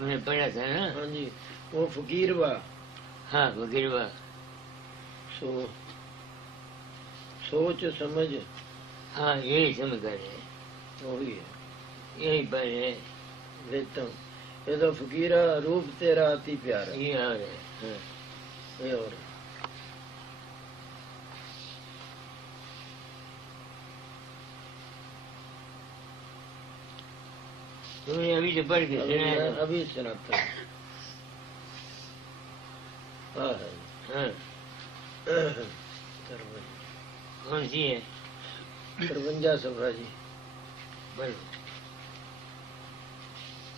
نے پڑھا تھا نا؟ ہاں جی. وہ فقیر وا، ہاں فقیر وا، سوچ سمجھ، ہاں یہی سمجھ کر ہے، وہی ہے، یہی پر ہے. دیکھتا ہوں یہ تو فقیرہ روپ تیرا آتی پیارا، یہ اور ہے. ہاں یہ اور تم نے ابھی تو پڑھ کے سنا ہے. ابھی سناتا ہوں. ہاں کون سی ہے؟ 53 صفحہ جی. بڑھو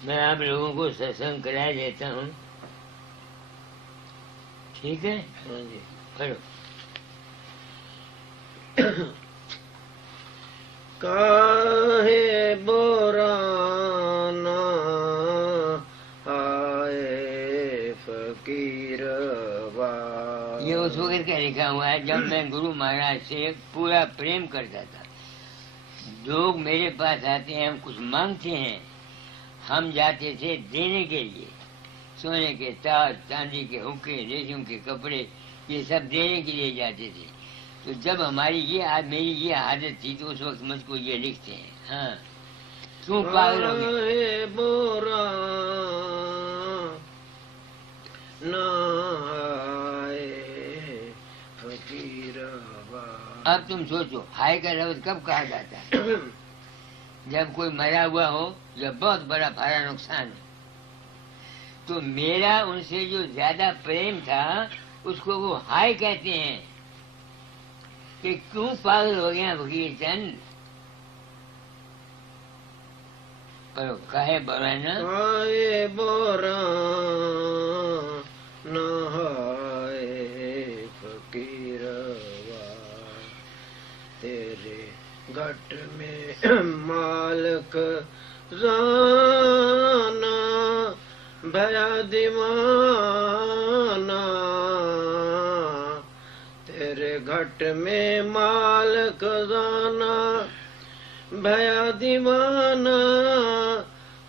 میں آپ لوگوں کو ستسنگ کرا دیتا ہوں، ٹھیک ہے؟ ہاں جی پڑھو. کاہے بورانا آئے فقیر وا. یہ اس وقت کا لکھا ہوا ہے جب میں گرو مہاراج سے پورا پریم کرتا تھا. لوگ میرے پاس آتے ہیں، ہم کچھ مانگتے ہیں، ہم جاتے تھے دینے کے لیے، سونے کے تاج، چاندی کے حقے، ریشم کے کپڑے، یہ سب دینے کے لیے جاتے تھے. تو جب میری یہ عادت تھی تو اس وقت مجھ کو یہ لکھتے ہیں. ہاں، کیوں پاگل ہو گئے؟ بورا اب تم سوچو، ہائے کا لفظ کب کہا جاتا ہے؟ جب کوئی مرا ہوا ہو یا بہت بڑا بھارا نقصان ہو. تو میرا ان سے جو زیادہ پریم تھا اس کو وہ ہائے کہتے ہیں کہ کیوں پاگل ہو گیا فقیر چند. پر کہے بورانا کہے بورا نہائے فقیروا، تیرے گھٹ میں مالک زانا بھیا دیوانا، تیرے گھٹ میں مالک زانا بھیا دیوانا،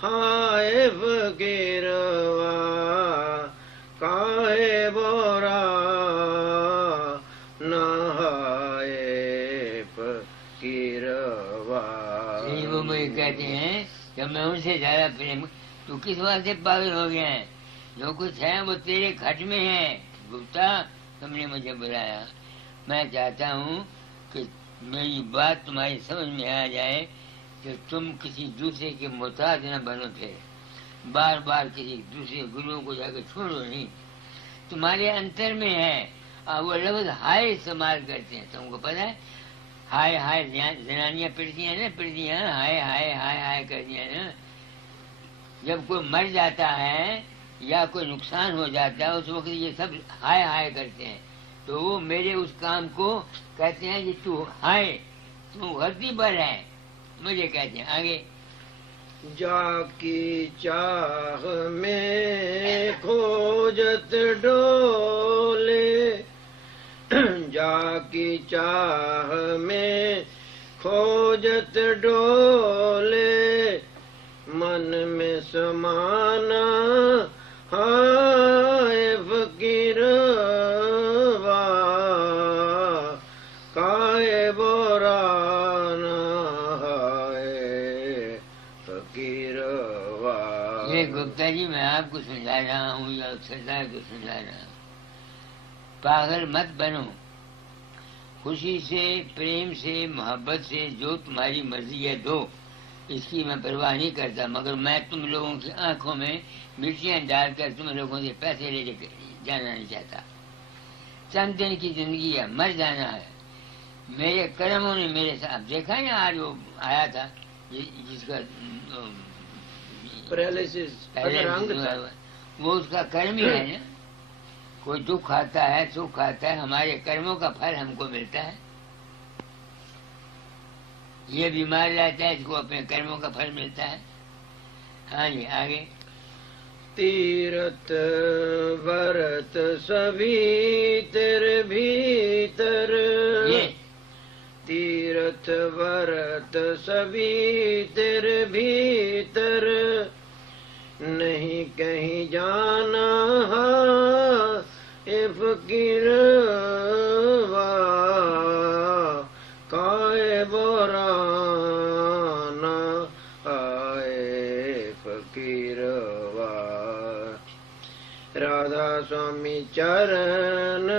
ہائے فقیروا کاہے بورا نہائے فقیروا. وہ مجھے کہتے ہیں جب میں ان سے زیادہ پریم، تو کس واسطے پاگل ہو گیا ہے؟ جو کچھ ہے وہ تیرے گھٹ میں ہے. گپتا، تم نے مجھے بلایا، میں چاہتا ہوں کہ میری بات تمہاری سمجھ میں آ جائے کہ تم کسی دوسرے کے محتاج نہ بنو. تھے بار بار کسی دوسرے گروؤں کو جا کے چھوڑو نہیں، تمہارے انتر میں ہے. اور وہ لفظ ہائے استعمال کرتے ہیں، تم کو پتہ ہے؟ ہائے ہائے زنانیاں پڑتی ہیں نا، پڑتی ہیں ہائے ہائے ہائے ہائے کرتی ہیں نا. جب کوئی مر جاتا ہے یا کوئی نقصان ہو جاتا ہے اس وقت یہ سب ہائے ہائے کرتے ہیں. تو وہ میرے اس کام کو کہتے ہیں کہ تو ہائے، تو غلطی پر ہے، مجھے کہتے ہیں. آگے جا کی چاہ میں کھوجت ڈولے، جا کی چاہ میں کھوجت ڈولے، من میں سمانا ہائے فقیروا کائے بورا نہائے فقیروا. یہ گپتا جی میں آپ کو سمجھا رہا ہوں یا سردار کو سمجھا رہا ہوں، پاگل مت بنو. خوشی سے، پریم سے، محبت سے جو تمہاری مرضی ہے دو، اس کی میں پرواہ نہیں کرتا. مگر میں تم لوگوں کی آنکھوں میں مرچیاں ڈال کر تم لوگوں سے پیسے لے جانا نہیں چاہتا. چند دن کی زندگی ہے، مر جانا ہے. میرے کرموں نے میرے ساتھ دیکھا نا، آج وہ آیا تھا جس کا وہ اس کا کرم ہی ہے نا. کوئی دکھ آتا ہے، سکھ آتا ہے، ہمارے کرموں کا پھل ہم کو ملتا ہے. یہ بیمار رہتا ہے، اس کو اپنے کرموں کا پھل ملتا ہے. ہاں جی آگے. تیرت ورت سبھی تیرے بھیتر، تیرت ورت سبھی تیرے بھیتر، نہیں کہیں جانا اے فقیروا کائے بورا نہائے فقیروا. رادھا سوامی چرن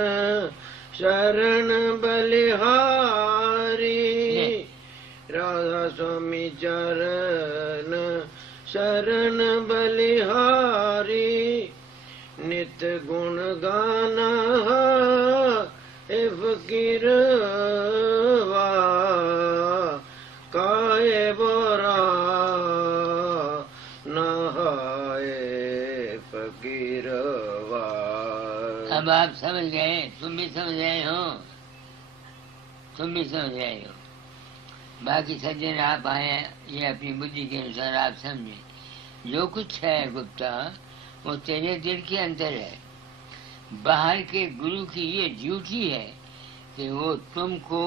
شرن بلہاری، رادھا سوامی چرن شرن بلہاری، نت گن گانا اے فقیروا کائے بورا نہائے فقیروا. اب آپ سمجھ گئے، تم بھی سمجھ رہے ہو، تم بھی سمجھ رہے ہو. باقی سجن آپ آئے یہ اپنی بدھی کے انسان آپ سمجھیں. جو کچھ ہے گپتا وہ تیرے دل کے اندر ہے. باہر کے گرو کی یہ ڈیوٹی ہے کہ وہ تم کو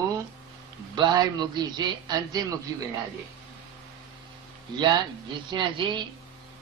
باہر مکھی سے انتر مکھی بنا دے، یا جس طرح سے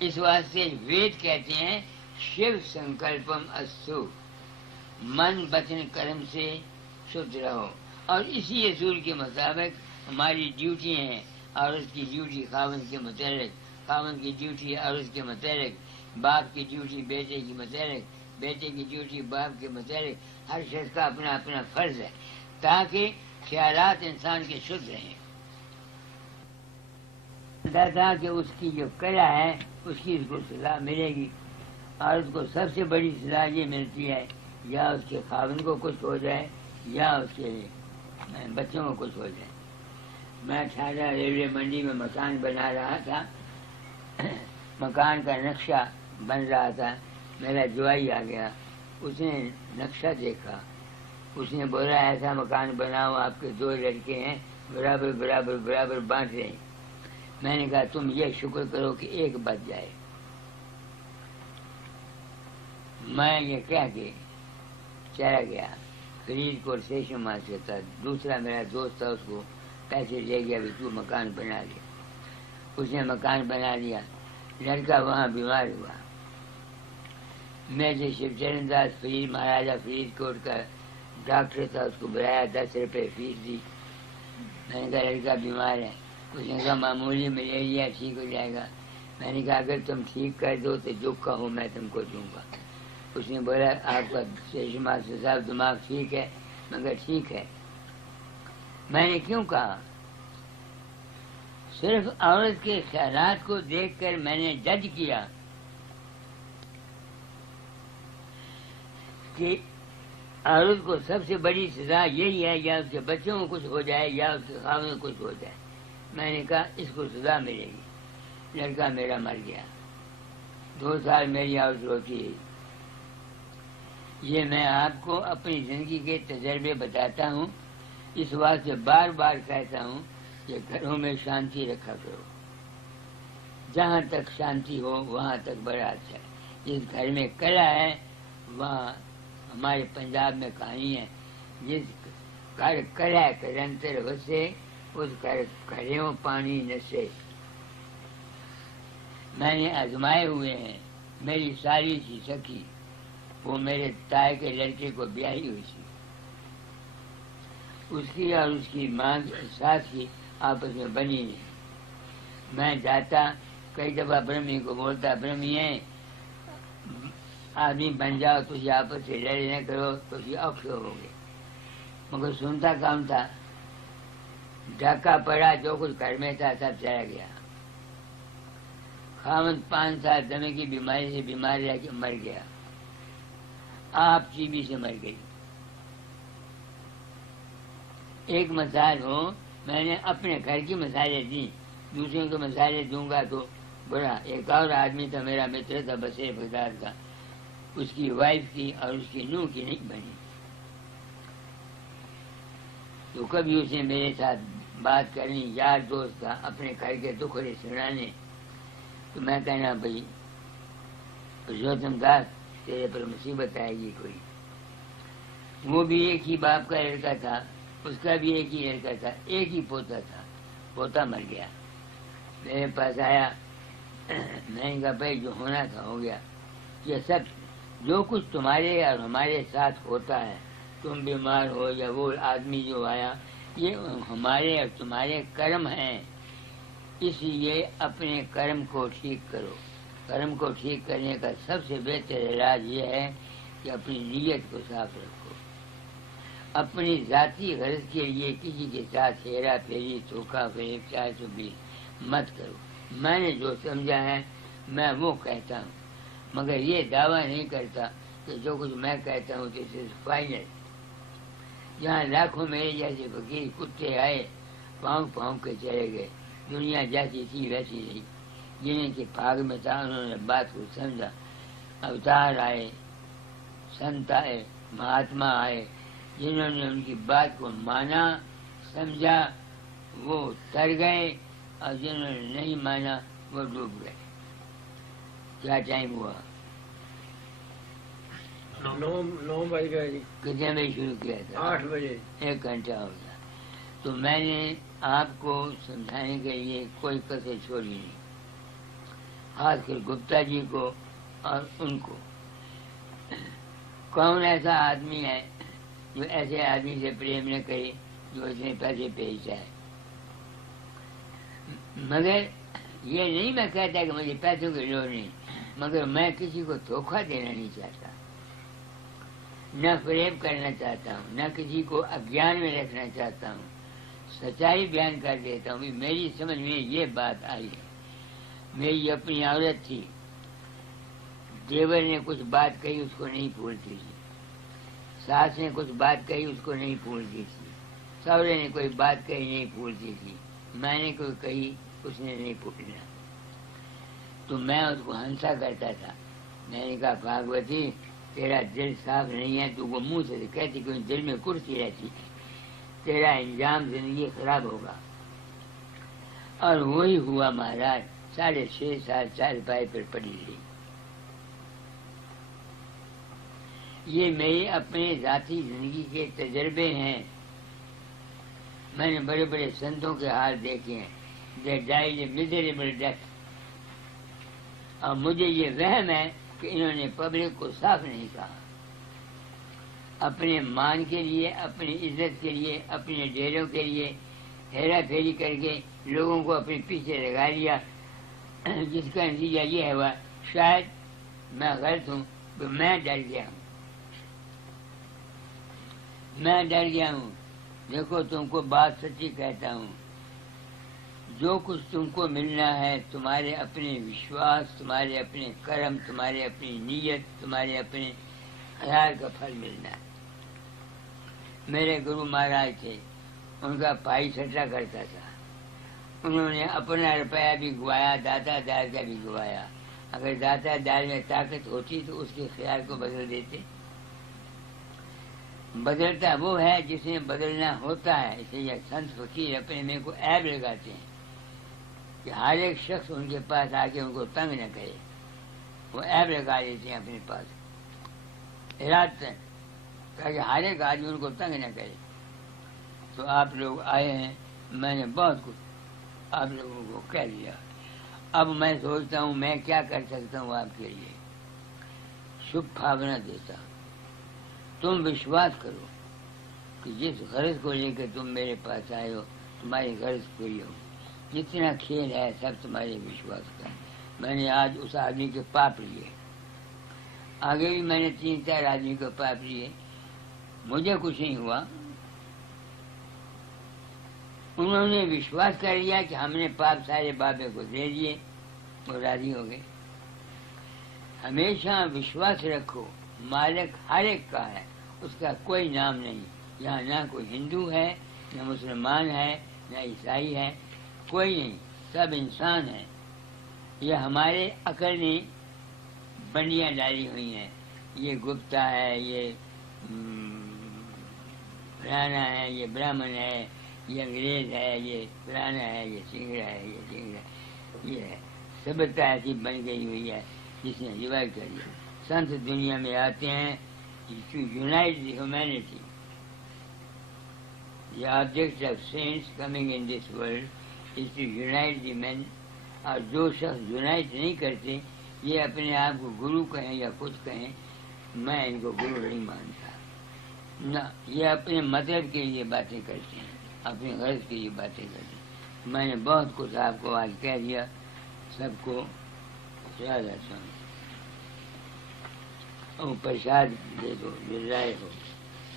اس واسطے وید کہتے ہیں شیو سنکلپم استو، من وطن کرم سے شدھ رہو، اور اسی اصول کے مطابق ہماری ڈیوٹی ہیں، عورت کی ڈیوٹی خاوند کے متعلق، خاوند کی ڈیوٹی عورت کے متعلق، باپ کی ڈیوٹی بیٹے کے متعلق، بیٹے کی ڈیوٹی باپ کے متعلق، ہر شخص کا اپنا اپنا فرض ہے تاکہ خیالات انسان کے شدھ رہیں۔ تھا کہ اس کی جو کلا ہے اس کی اس کو سزا ملے گی، اور اس کو سب سے بڑی سزا یہ ملتی ہے یا اس کے خاوند کو کچھ ہو جائے یا اس کے بچوں کو کچھ ہو جائے۔ میں ٹھہرا ریلوے منڈی میں مکان بنا رہا تھا، مکان کا نقشہ بن رہا تھا، میرا جوائی آ گیا، اس نے نقشہ دیکھا، اس نے بولا ایسا مکان بناؤ، آپ کے 2 لڑکے ہیں، برابر برابر برابر بانٹ رہے ہیں۔ میں نے کہا تم یہ شکر کرو کہ ایک بچ جائے۔ میں یہ کہہ کے چلا گیا، فرید کوٹ اسٹیشن وہاں سے تھا، دوسرا میرا دوست تھا، اس کو پیسے لے گیا بھی تو مکان بنا لیا۔ اس نے مکان بنا لیا، لڑکا وہاں بیمار ہوا، میں جو شیو چرن داس فرید مہاراجا فرید کوٹ کا ڈاکٹر تھا، اس کو بلایا، 10 روپے فیس دی۔ میں نے کہا لڑکا بیمار ہے، اس نے کہا معمولی ملیریا، ٹھیک ہو جائے گا۔ میں نے کہا اگر تم ٹھیک کر دو تو جو کہو میں تم کو دوں گا۔ اس نے بولا آپ کا اسٹیشن ماسٹر صاحب دماغ ٹھیک ہے؟ مگر ٹھیک ہے۔ میں نے کیوں کہا؟ صرف عورت کے خیالات کو دیکھ کر میں نے جج کیا کہ عورت کو سب سے بڑی سزا یہی ہے یا اس کے بچوں کو کچھ ہو جائے یا اس کے خاوند کو کچھ ہو جائے۔ میں نے کہا اس کو سزا ملے گی۔ لڑکا میرا مر گیا، 2 سال میری عورت روتی ہے۔ یہ میں آپ کو اپنی زندگی کے تجربے بتاتا ہوں، اس واسطے بار بار کہتا ہوں کہ گھروں میں شانتی رکھا کرو، جہاں تک شانتی ہو وہاں تک بڑا اچھا ہے۔ جس گھر میں کلا ہے وہاں ہمارے پنجاب میں کہانی ہے، جس گھر کلا کرنتر وسے اس گھر گھریوں پانی نسے۔ میں نے آزمائے ہوئے ہیں، میری ساری سی سکی وہ میرے تائے کے لڑکے کو بیاہی ہوئی تھی، اس کی اور اس کی ماں ساس کی آپس میں بنی نہیں۔ میں جاتا کئی دفعہ برہمی کو بولتا برہمی ہے آدمی بن جاؤ، تجھے آپس سے لڑے نہ کرو تو اوکھے ہو گے، مگر سنتا کام تھا۔ ڈاکہ پڑا، جو کچھ گھر میں تھا سب چلا گیا۔ خاوند 5 سال دمے کی بیماری سے بیمار رہ کے مر گیا، آپ ٹی بی سے مر گئی۔ ایک مثال ہو، میں نے اپنے گھر کی مثالیں دی، دوسروں کو مثالیں دوں گا تو بڑا۔ ایک اور آدمی تھا میرا متر تھا بصیر بغداد کا، اس کی وائف کی اور اس کی نوح کی نہیں بنی، تو کبھی اس نے میرے ساتھ بات کرنی، یار دوست تھا، اپنے گھر کے دکھڑے سنانے، تو میں کہنا بھائی پرشوتم داس تیرے پر مصیبت آئے گی کوئی۔ وہ بھی ایک ہی باپ کا لڑکا تھا، اس کا بھی ایک ہی لڑکا تھا، ایک ہی پوتا تھا، پوتا مر گیا، میرے پاس آیا، میں نے کہا بھائی جو ہونا تھا ہو گیا، یہ سب جو کچھ تمہارے اور ہمارے ساتھ ہوتا ہے، تم بیمار ہو یا وہ آدمی جو آیا، یہ ہمارے اور تمہارے کرم ہیں، اس لیے اپنے کرم کو ٹھیک کرو۔ کرم کو ٹھیک کرنے کا سب سے بہتر علاج یہ ہے کہ اپنی نیت کو صاف رکھو، اپنی ذاتی غرض کے لیے کسی کے ساتھ ہیرا پھیری دھوکہ فریب 420 مت کرو۔ میں نے جو سمجھا ہے میں وہ کہتا ہوں، مگر یہ دعویٰ نہیں کرتا کہ جو کچھ میں کہتا ہوں دس از فائنل۔ جہاں لاکھوں میرے جیسے فقیر کتے آئے پاؤں پاؤں کے چلے گئے، دنیا جیسی تھی ویسی نہیں، جنہیں کہ پھاگ میں تھا انہوں نے بات کو سمجھا، اوتار آئے، سنت آئے، مہاتما آئے، جنہوں نے ان کی بات کو مانا سمجھا وہ تر گئے، اور جنہوں نے نہیں مانا وہ ڈوب گئے۔ کیا ٹائم ہوا؟ 9 بج گئے جی۔ کتنے بجے شروع کیا تھا؟ 8 بجے۔ 1 گھنٹہ ہو گیا۔ تو میں نے آپ کو سمجھانے کے لیے کوئی کسر چھوڑی نہیں۔ خاص کر گپتا جی کو اور ان کو. کون ایسا آدمی ہے جو ایسے آدمی سے پریم نہ کرے جو اتنے پیسے بھیجتا ہے؟ مگر یہ نہیں میں کہتا کہ مجھے پیسوں کی لوڑ نہیں، مگر میں کسی کو دھوکہ دینا نہیں چاہتا، نہ فریب کرنا چاہتا ہوں، نہ کسی کو اگیان میں رکھنا چاہتا ہوں. سچائی بیان کر دیتا ہوں. میری سمجھ میں یہ بات آئی ہے. میری اپنی عورت تھی، دیور نے کچھ بات کہی اس کو نہیں بھولتی تھی، ساس نے کچھ بات کہی اس کو نہیں بھولتی تھی، سوہرے نے کوئی بات کہی نہیں بھولتی تھی، میں نے کوئی کہی اس نے نہیں بھولنا. تو میں اس کو ہنسا کرتا تھا. میں نے کہا بھاگوتی تیرا دل صاف نہیں ہے، تو وہ منہ سے کہتی کوئی دل میں کرسی رہتی ہے، تیرا انجام زندگی خراب ہوگا. اور وہی ہوا مہاراج. 6.5 سال چال پائے پر پڑی رہی. یہ میرے اپنے ذاتی زندگی کے تجربے ہیں. میں نے بڑے بڑے سنتوں کے حال دیکھے ہیں. They died a miserable death. اور مجھے یہ وہم ہے کہ انہوں نے پبلک کو صاف نہیں کہا. اپنے مان کے لیے، اپنی عزت کے لیے، اپنے ڈیروں کے لیے ہیرا پھیری کر کے لوگوں کو اپنے پیچھے لگا لیا، جس کا نتیجہ یہ ہوا. شاید میں غلط ہوں، تو میں ڈر گیا ہوں. میں ڈر گیا ہوں. دیکھو تم کو بات سچی کہتا ہوں، جو کچھ تم کو ملنا ہے تمہارے اپنے وشواس، تمہارے اپنے کرم، تمہارے اپنی نیت، تمہارے اپنے خیال کا پھل ملنا ہے. میرے گرو مہاراج تھے، ان کا بھائی سٹا کرتا تھا. انہوں نے اپنا روپیہ بھی گوایا، داتا دار کا بھی گوایا. اگر داتا دار میں طاقت ہوتی تو اس کے خیال کو بدل دیتے. بدلتا وہ ہے جسے بدلنا ہوتا ہے. اسے یہ سنت فقیر اپنے میں کو عیب لگاتے ہیں کہ ہر ایک شخص ان کے پاس آ کے ان کو تنگ نہ کرے. وہ عیب لگا دیتے ہیں اپنے پاس ارادتاً، تاکہ ہر ایک آدمی ان کو تنگ نہ کرے. تو آپ لوگ آئے ہیں، میں نے بہت کچھ آپ لوگوں کو کہہ دیا. اب میں سوچتا ہوں میں کیا کر سکتا ہوں آپ کے لیے. شبھ بھاونا دیتا ہوں. تم وشواس کرو کہ جس غرض کو لے کے تم میرے پاس آئے ہو تمہاری غرض پوری ہو. جتنا کھیل ہے سب تمہارے وشواس کا. میں نے آج اس آدمی کے پاپ لیے، آگے بھی میں نے 3-4 آدمی کے پاپ لیے. مجھے کچھ نہیں ہوا. انہوں نے وشواس کر لیا کہ ہم نے پاپ سارے بابے کو دے دیے، وہ راضی ہو گئے. ہمیشہ وشواس رکھو، مالک ہر ایک کا ہے، اس کا کوئی نام نہیں. یہاں نہ کوئی ہندو ہے، نہ مسلمان ہے، نہ عیسائی ہے، کوئی نہیں. سب انسان ہیں. یہ ہمارے عقل نے بنڈیاں ڈالی ہوئی ہیں. یہ گپتا ہے، یہ فلانا ہے، یہ برہمن ہے، یہ انگریز ہے، یہ فلانا ہے، یہ سنگڑا ہے، یہ سنگڑا ہے. یہ ہے سبتا ایسی بن گئی ہوئی ہے جس نے ڈیوائڈ کر دیا. سنت دنیا میں آتے ہیں to unite the humanity. The object of saints coming in this world is to unite the men. اور جو شخص یونائٹ نہیں کرتے، یہ اپنے آپ کو گرو کہیں یا کچھ کہیں، میں ان کو گرو نہیں مانتا. نہ، یہ اپنے مطلب کے لیے باتیں کرتے ہیں، اپنے غرض کے لیے باتیں کرتے ہیں. میں نے بہت کچھ آپ کو آج کہہ دیا. سب کو خیال رکھتا ہوں. اور پرساد دے دو، مل رہے ہو.